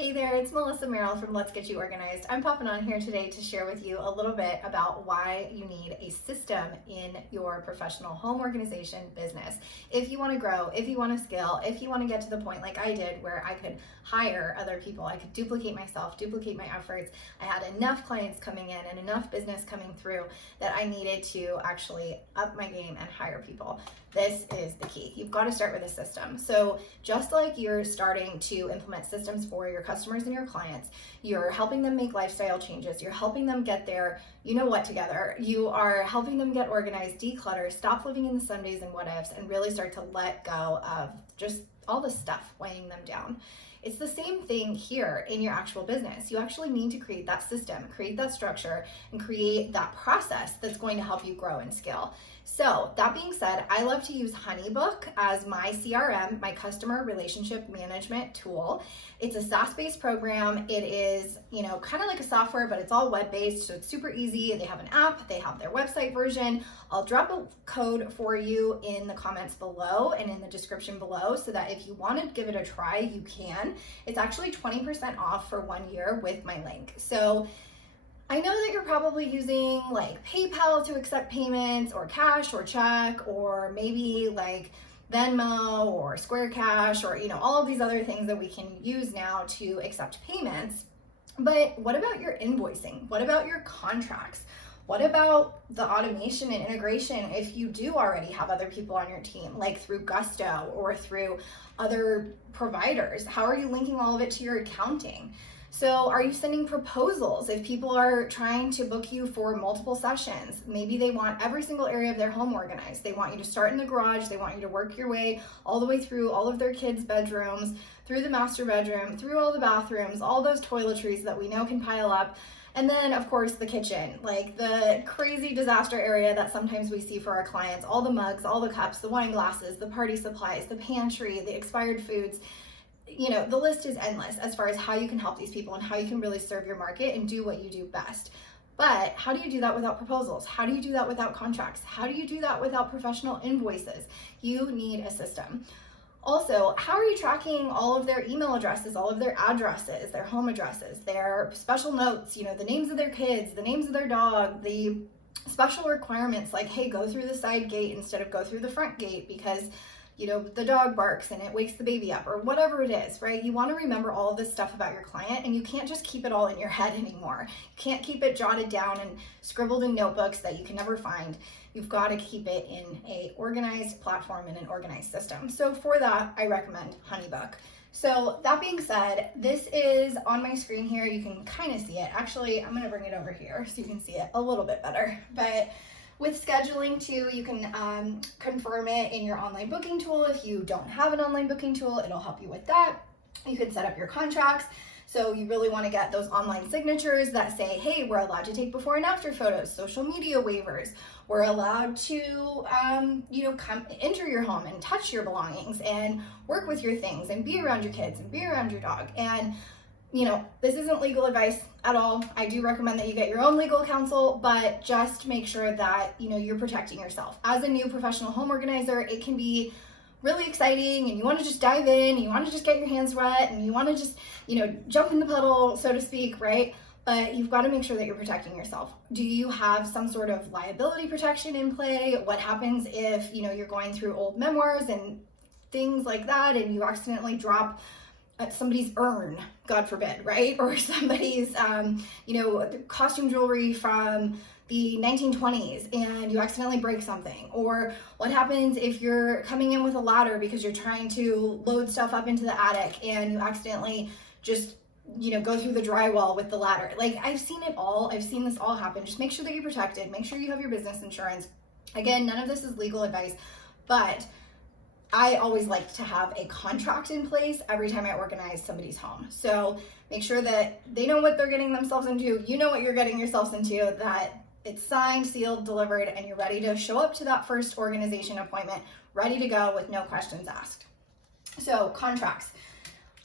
Hey there, it's Melissa Merrill from Let's Get You Organized. I'm popping on here today to share with you a little bit about why you need a system in your professional home organization business. If you want to grow, if you want to scale, if you want to get to the point like I did where I could hire other people, I could duplicate myself, duplicate my efforts. I had enough clients coming in and enough business coming through that I needed to actually up my game and hire people. This is the key. You've got to start with a system. So just like you're starting to implement systems for your customers and your clients, you're helping them make lifestyle changes, you're helping them get their you know what together, you are helping them get organized, declutter, stop living in the Sundays and what ifs, and really start to let go of just all the stuff weighing them down. It's the same thing here in your actual business. You actually need to create that system, create that structure, and create that process that's going to help you grow and scale. So that being said, I love to use HoneyBook as my CRM, my customer relationship management tool. It's a SaaS-based program. It is, kind of like a software, but it's all web-based, so it's super easy. They have an app, they have their website version. I'll drop a code for you in the comments below and in the description below so that if you want to give it a try, you can. It's actually 20% off for 1 year with my link. So I know that you're probably using like PayPal to accept payments, or cash or check, or maybe like Venmo or Square Cash, or all of these other things that we can use now to accept payments. But what about your invoicing? What about your contracts? What about the automation and integration if you do already have other people on your team, like through Gusto or through other providers? How are you linking all of it to your accounting? So are you sending proposals if people are trying to book you for multiple sessions? Maybe they want every single area of their home organized. They want you to start in the garage. They want you to work your way all the way through all of their kids' bedrooms, through the master bedroom, through all the bathrooms, all those toiletries that we know can pile up. And then of course the kitchen, like the crazy disaster area that sometimes we see for our clients, all the mugs, all the cups, the wine glasses, the party supplies, the pantry, the expired foods. The list is endless as far as how you can help these people and how you can really serve your market and do what you do best. But how do you do that without proposals? How do you do that without contracts? How do you do that without professional invoices? You need a system. Also, how are you tracking all of their email addresses, all of their addresses, their home addresses, their special notes, the names of their kids, the names of their dog, the special requirements like, hey, go through the side gate instead of go through the front gate because the dog barks and it wakes the baby up, or whatever it is, right? You want to remember all of this stuff about your client, and you can't just keep it all in your head anymore. You can't keep it jotted down and scribbled in notebooks that you can never find. You've got to keep it in a organized platform and an organized system. So for that, I recommend HoneyBook. So that being said, this is on my screen here. You can kind of see it. Actually, I'm going to bring it over here so you can see it a little bit better. But with scheduling too, you can confirm it in your online booking tool. If you don't have an online booking tool, it'll help you with that. You can set up your contracts. So you really want to get those online signatures that say, hey, we're allowed to take before and after photos, social media waivers. We're allowed to, come enter your home and touch your belongings and work with your things and be around your kids and be around your dog. And this isn't legal advice at all. I do recommend that you get your own legal counsel, but just make sure that, you're protecting yourself. As a new professional home organizer, it can be really exciting and you want to just dive in, and you want to just get your hands wet, and you want to just, jump in the puddle, so to speak, right? But you've got to make sure that you're protecting yourself. Do you have some sort of liability protection in play? What happens if, you're going through old memoirs and things like that, and you accidentally drop somebody's urn, God forbid, right? Or somebody's, costume jewelry from the 1920s and you accidentally break something? Or what happens if you're coming in with a ladder because you're trying to load stuff up into the attic and you accidentally just, go through the drywall with the ladder? Like, I've seen it all. I've seen this all happen. Just make sure that you're protected. Make sure you have your business insurance. Again, none of this is legal advice, but I always like to have a contract in place every time I organize somebody's home. So make sure that they know what they're getting themselves into, you know what you're getting yourselves into, that it's signed, sealed, delivered, and you're ready to show up to that first organization appointment, ready to go with no questions asked. So contracts.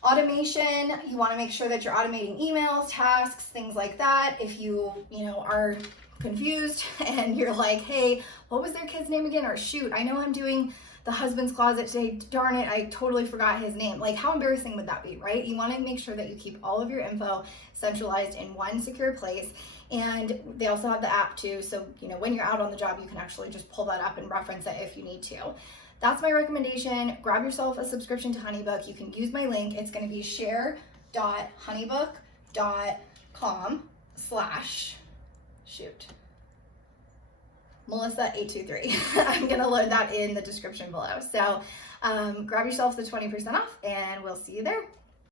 Automation, you want to make sure that you're automating emails, tasks, things like that. If you are confused and you're like, hey, what was their kid's name again? Or shoot, I know I'm doing the husband's closet today. Darn it, I totally forgot his name. Like, how embarrassing would that be, right? You want to make sure that you keep all of your info centralized in one secure place. And they also have the app too. So, you know, when you're out on the job, you can actually just pull that up and reference it if you need to. That's my recommendation. Grab yourself a subscription to HoneyBook. You can use my link. It's going to be share.honeybook.com/ Melissa823. I'm going to load that in the description below. So grab yourself the 20% off and we'll see you there.